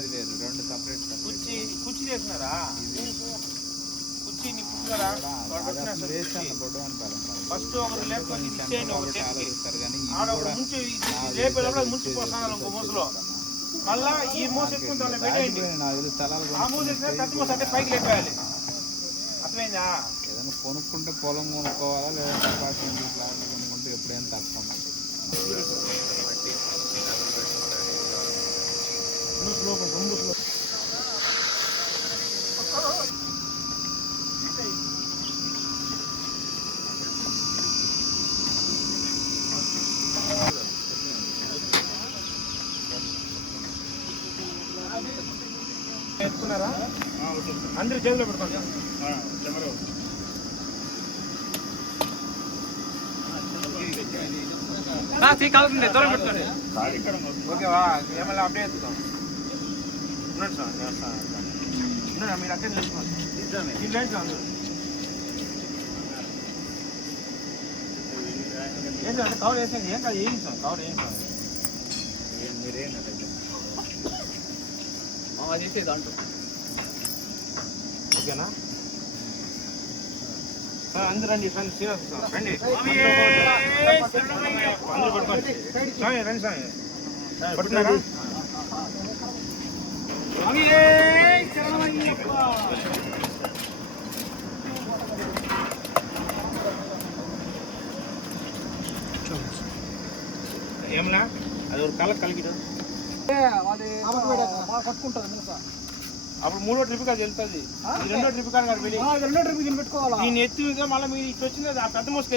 అది వేరు, రెండు సపరేట్ కుర్చీ కుర్చీ చేసినారా? కుర్చీ నీ పుట్టుకరా ఫస్ట్ ఒకరు లేపుకొని ఇచ్చేయండి, ఒక రేపేటప్పుడు ముంచిపోతాను ఇంకో మూసలో, మళ్ళా ఈ మూస ఎత్తుకుని దాన్ని పెట్టేయండి. ఆ మూస ఎత్తుకుని పెద్ద మూస అంటే పైకి లేపేయాలి. అర్థమైందా? ఏదైనా కొనుక్కుంటే పొలం కొనుక్కోవాలా, లేదంటే అపార్ట్మెంట్ ఫ్లాట్లు కొనుక్కుంటే ఎప్పుడైనా తక్కువ. ఎత్తుకున్నారా? అందరూ జేబులో పెట్టుకోండి. దూరం పెట్టుకోండి. ఓకేవా? ఏమన్నా అప్డేట్ ఎత్తుతాం. ఉన్నాడు సార్, ఉన్నాడు. మీరు అక్కడ తెలుసుకోండి. దీంట్లో అందరూ ఏం సార్ కవర్ వేసేయండి. ఏం కాదు, ఏం సార్ కవర్ ఏం సార్ చేసే దాంట్లో. ఓకేనా? అందరూ రండి, శ్రీనివాస రండి, అందరూ పట్టుకోండి. స్వామి రండి, స్వామి పట్టుకున్నారా? ఏమన్నా అది ఒక కళ్ళకి కలిగిదు అప్పుడు మూడో ట్రిప్ అది వెళ్తుంది. రెండో ట్రిప్ కానీ రెండో ట్రిప్ పెట్టుకోవాలి. నేను ఎత్తి మళ్ళీ మీరు ఇచ్చి వచ్చింది ఆ పెద్ద మోసుకు